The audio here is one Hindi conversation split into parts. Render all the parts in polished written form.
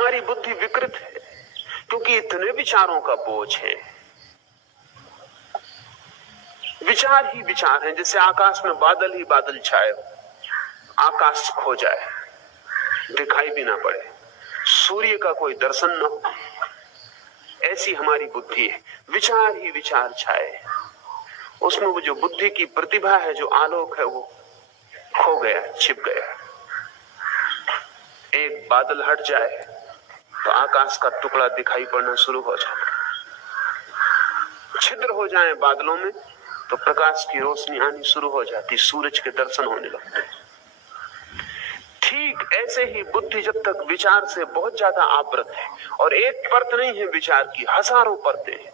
हमारी बुद्धि विकृत है क्योंकि इतने विचारों का बोझ है। विचार ही विचार हैं, जैसे आकाश में बादल ही बादल छाए, आकाश खो जाए, दिखाई भी ना पड़े, सूर्य का कोई दर्शन न हो, ऐसी हमारी बुद्धि है। विचार ही विचार छाए, उसमें वो जो बुद्धि की प्रतिभा है, जो आलोक है, वो खो गया, छिप गया। एक बादल हट जाए तो आकाश का टुकड़ा दिखाई पड़ना शुरू हो जाता, छिद्र हो जाए बादलों में तो प्रकाश की रोशनी आनी शुरू हो जाती, सूरज के दर्शन होने लगते। ठीक ऐसे ही बुद्धि जब तक विचार से बहुत ज्यादा आवृत है, और एक परत नहीं है विचार की, हजारों परतें हैं।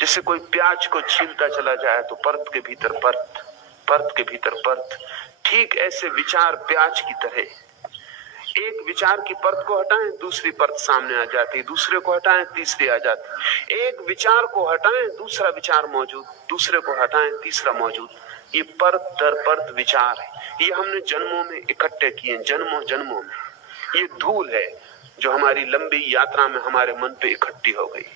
जैसे कोई प्याज को छीलता चला जाए तो परत के भीतर परत, परत के भीतर परत, ठीक ऐसे विचार प्याज की तरह, एक विचार की परत को हटाएं दूसरी परत सामने आ जाती, दूसरे को हटाएं तीसरी आ जाती, एक विचार को हटाएं दूसरा विचार मौजूद, दूसरे को हटाएं तीसरा मौजूद। ये परत दर परत विचार है, ये हमने जन्मों में इकट्ठे किए, जन्मों जन्मों में। ये धूल है जो हमारी लंबी यात्रा में हमारे मन पे इकट्ठी हो गई।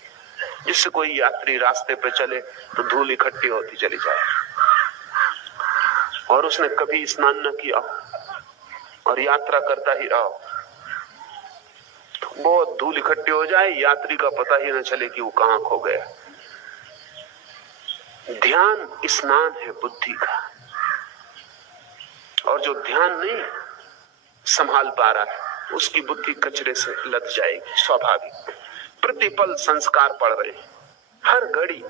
जिससे कोई यात्री रास्ते पे चले तो धूल इकट्ठी होती चली जाए, और उसने कभी स्नान न किया और यात्रा करता ही रहा, तो बहुत धूल इकट्ठी हो जाए, यात्री का पता ही न चले कि वो कहां खो गया। ध्यान स्नान है बुद्धि का, और जो ध्यान नहीं संभाल पा रहा है उसकी बुद्धि कचरे से लद जाएगी, स्वाभाविक। प्रतिपल संस्कार पड़ रहे हैं, हर घड़ी,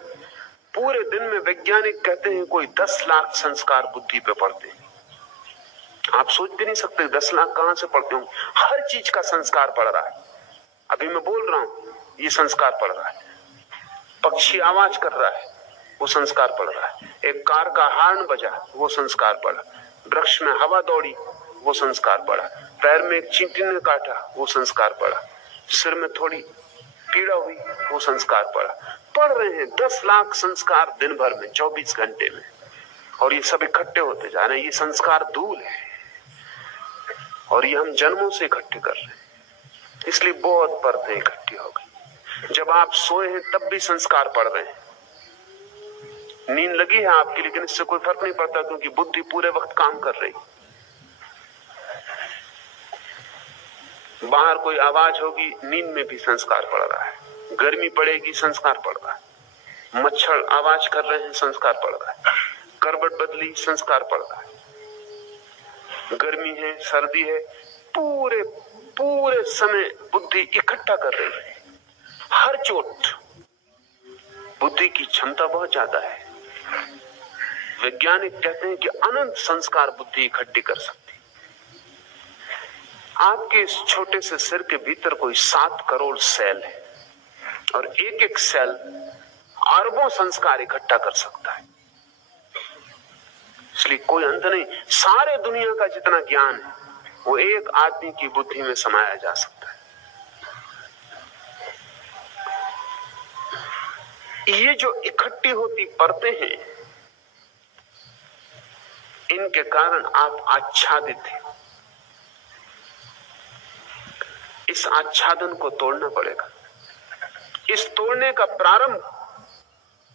पूरे दिन में वैज्ञानिक कहते हैं कोई 10 लाख संस्कार बुद्धि पे पड़ते हैं। आप सोच भी नहीं सकते 10 लाख कहां से पड़ते होंगे। हर चीज का संस्कार पड़ रहा है। अभी मैं बोल रहा हूं, ये संस्कार पड़ रहा है। पक्षी आवाज कर रहा है, वो संस्कार पड़ रहा है। एक कार का हॉर्न बजा, वो संस्कार पड़ा। वृक्ष में हवा दौड़ी, वो संस्कार पड़ा। पैर में एक चींटी ने काटा, वो संस्कार पड़ा। सिर में थोड़ी पीड़ा हुई, वो संस्कार पड़ा। पढ़ रहे हैं 10 लाख संस्कार दिन भर में, 24 घंटे में, और ये सब इकट्ठे होते जा रहे हैं। ये संस्कार धूल है, और ये हम जन्मों से इकट्ठे कर रहे हैं, इसलिए बहुत परतें इकट्ठी हो गई। जब आप सोए हैं तब भी संस्कार पड़ रहे हैं। नींद लगी है आपकी, लेकिन इससे कोई फर्क नहीं पड़ता, क्योंकि बुद्धि पूरे वक्त काम कर रही। बाहर कोई आवाज होगी, नींद में भी संस्कार पड़ रहा है। गर्मी पड़ेगी, संस्कार पड़ रहा है। मच्छर आवाज कर रहे हैं, संस्कार पड़ रहा है। करवट बदली, संस्कार पड़ रहा है। गर्मी है, सर्दी है, पूरे पूरे समय बुद्धि इकट्ठा कर रही है। हर चोट, बुद्धि की क्षमता बहुत ज्यादा है। वैज्ञानिक कहते हैं कि अनंत संस्कार बुद्धि इकट्ठी कर सकती। आपके इस छोटे से सिर के भीतर कोई 7 करोड़ सेल है, और एक एक सेल अरबों संस्कार इकट्ठा कर सकता है। इसलिए कोई अंत नहीं। सारे दुनिया का जितना ज्ञान है वो एक आदमी की बुद्धि में समाया जा सकता है। ये जो इकट्ठी होती परतें हैं, इनके कारण आप आच्छादित हैं। इस आच्छादन को तोड़ना पड़ेगा। इस तोड़ने का प्रारंभ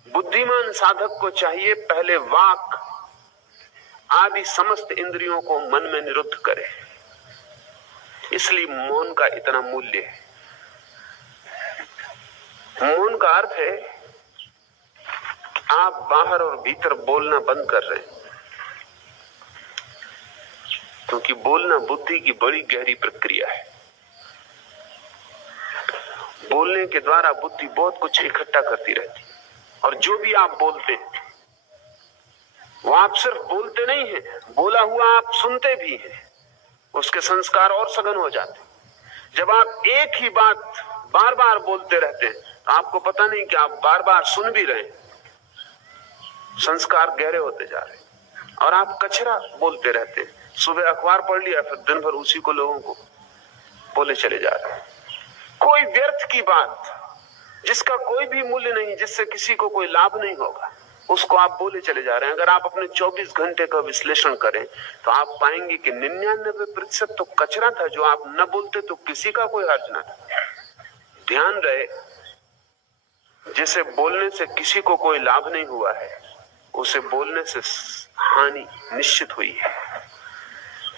बुद्धिमान साधक को चाहिए। पहले वाक आदि समस्त इंद्रियों को मन में निरुद्ध करे। इसलिए मौन का इतना मूल्य है। मौन का अर्थ है आप बाहर और भीतर बोलना बंद कर रहे हैं, क्योंकि बोलना बुद्धि की बड़ी गहरी प्रक्रिया है। बोलने के द्वारा बुद्धि बहुत कुछ इकट्ठा करती रहती है, और जो भी आप बोलते हैं वो आप सिर्फ बोलते नहीं हैं, बोला हुआ आप सुनते भी हैं। उसके संस्कार और सघन हो जाते हैं। जब आप एक ही बात बार बार बोलते रहते हैं तो आपको पता नहीं कि आप बार बार सुन भी रहे हैं। संस्कार गहरे होते जा रहे हैं। और आप कचरा बोलते रहते हैं। सुबह अखबार पढ़ लिया, फिर दिन भर उसी को लोगों को बोले चले जा रहे हैं। कोई व्यर्थ की बात जिसका कोई भी मूल्य नहीं, जिससे किसी को कोई लाभ नहीं होगा, उसको आप बोले चले जा रहे हैं। अगर आप अपने 24 घंटे का विश्लेषण करें तो आप पाएंगे कि 99% तो कचरा था जो आप न बोलते तो किसी का कोई हर्ज न था। ध्यान रहे, जिसे बोलने से किसी को कोई लाभ नहीं हुआ है, उसे बोलने से हानि निश्चित हुई है।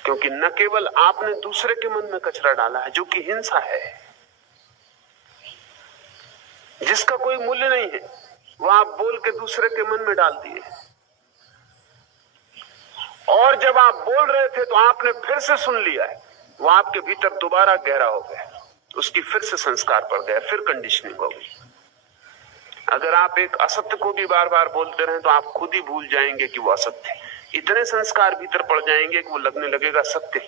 क्योंकि न केवल आपने दूसरे के मन में कचरा डाला है, जो कि हिंसा है, जिसका कोई मूल्य नहीं है, वो आप बोल के दूसरे के मन में डाल दिए। और जब आप बोल रहे थे तो आपने फिर से सुन लिया है, वो आपके भीतर दोबारा गहरा हो गया, उसकी फिर से संस्कार पड़ गया, फिर कंडीशनिंग हो गई। अगर आप एक असत्य को भी बार बार बोलते रहे तो आप खुद ही भूल जाएंगे कि वो असत्य है। इतने संस्कार भीतर पड़ जाएंगे कि वो लगने लगेगा सत्य।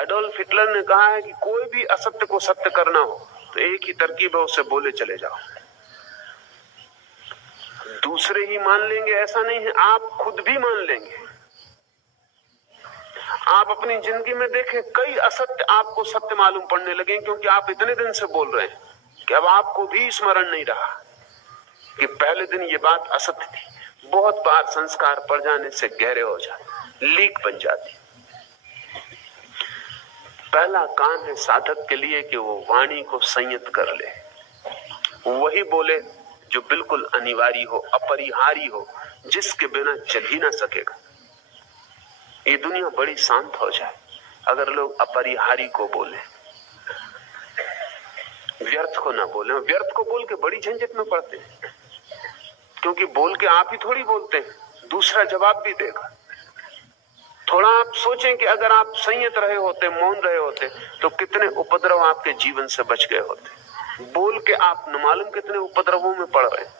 एडोल्फ हिटलर ने कहा है कि कोई भी असत्य को सत्य करना हो तो एक ही तरकीब है, उसे बोले चले जाओ। दूसरे ही मान लेंगे ऐसा नहीं है, आप खुद भी मान लेंगे। आप अपनी जिंदगी में देखें, कई असत्य आपको सत्य मालूम पड़ने लगे, क्योंकि आप इतने दिन से बोल रहे हैं कि अब आपको भी स्मरण नहीं रहा कि पहले दिन ये बात असत्य थी। बहुत बार संस्कार पड़ जाने से गहरे हो जाते, लीक बन जाती। पहला काम है साधक के लिए कि वो वाणी को संयत कर ले, वही बोले जो बिल्कुल अनिवार्य हो, अपरिहार्य हो, जिसके बिना चल ही ना सकेगा। ये दुनिया बड़ी शांत हो जाए अगर लोग अपरिहार्य को बोले, व्यर्थ को ना बोले। व्यर्थ को बोल के बड़ी झंझट में पड़ते हैं, क्योंकि बोल के आप ही थोड़ी बोलते हैं, दूसरा जवाब भी देगा। थोड़ा आप सोचें कि अगर आप संयत रहे होते, मौन रहे होते, तो कितने उपद्रव आपके जीवन से बच गए होते। बोल के आप न मालूम कितने उपद्रवों में पड़ रहे हैं,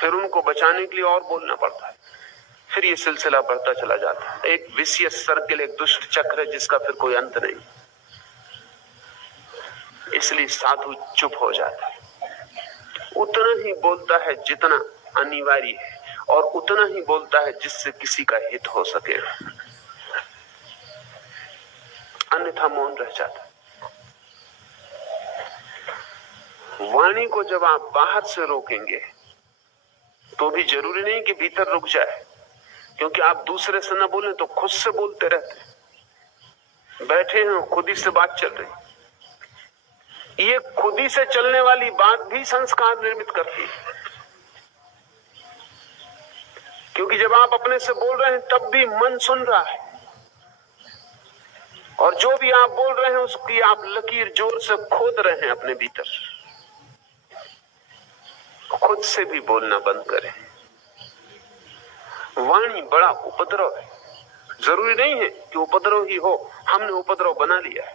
फिर उनको बचाने के लिए और बोलना पड़ता है, फिर ये सिलसिला बढ़ता चला जाता है। एक विशियस सर्किल, एक दुष्ट चक्र है जिसका फिर कोई अंत नहीं। इसलिए साधु चुप हो जाता है, उतना ही बोलता है जितना अनिवार्य है, और उतना ही बोलता है जिससे किसी का हित हो सके, अन्यथा मौन रह जाता है। वाणी को जब आप बाहर से रोकेंगे तो भी जरूरी नहीं कि भीतर रुक जाए, क्योंकि आप दूसरे से न बोले तो खुद से बोलते रहते। बैठे हैं, खुद ही से बात चल रही, ये खुद ही से चलने वाली बात भी संस्कार निर्मित करती है। क्योंकि जब आप अपने से बोल रहे हैं तब भी मन सुन रहा है, और जो भी आप बोल रहे हैं उसकी आप लकीर जोर से खोद रहे हैं अपने भीतर। खुद से भी बोलना बंद करें। वाणी बड़ा उपद्रव है, जरूरी नहीं है कि उपद्रव ही हो, हमने उपद्रव बना लिया है।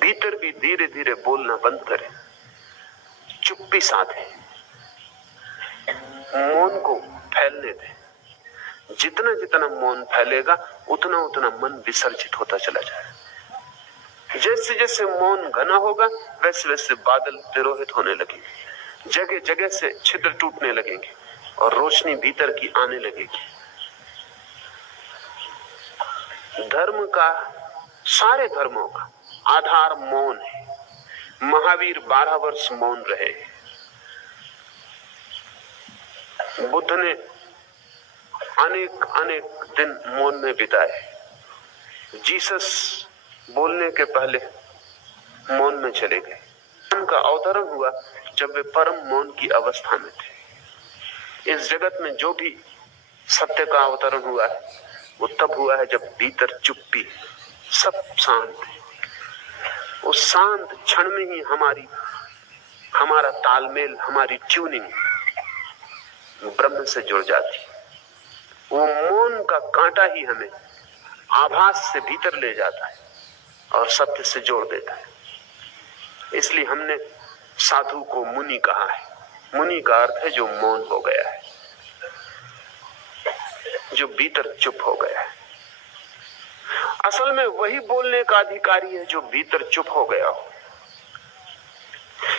भीतर भी धीरे धीरे बोलना बंद करें, चुप्पी साधे, मौन को फैलने दें। जितना जितना मौन फैलेगा उतना उतना मन विसर्जित होता चला जाएगा। जैसे जैसे मौन घना होगा वैसे वैसे बादल तिरोहित होने लगेंगे, जगह जगह से छिद्र टूटने लगेंगे और रोशनी भीतर की आने लगेगी। धर्म का, सारे धर्मों का आधार मौन है। महावीर 12 वर्ष मौन रहे, बुद्ध ने अनेक अनेक दिन मौन में बिताए, जीसस बोलने के पहले मौन में चले गए। उनका अवतरण हुआ जब वे परम मौन की अवस्था में थे। इस जगत में जो भी सत्य का अवतरण हुआ है वो तब हुआ है जब भीतर चुप्पी, सब शांत है। उस शांत क्षण में ही हमारा तालमेल, हमारी ट्यूनिंग ब्रह्म से जुड़ जाती। वो मौन का कांटा ही हमें आभास से भीतर ले जाता है और सत्य से जोड़ देता है। इसलिए हमने साधु को मुनि कहा है। मुनि का अर्थ है जो मौन हो गया है, जो भीतर चुप हो गया है। असल में वही बोलने का अधिकारी है जो भीतर चुप हो गया हो,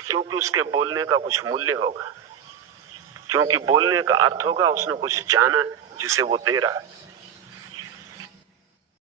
क्योंकि उसके बोलने का कुछ मूल्य होगा, क्योंकि बोलने का अर्थ होगा उसने कुछ जाना है जिसे वो दे रहा है।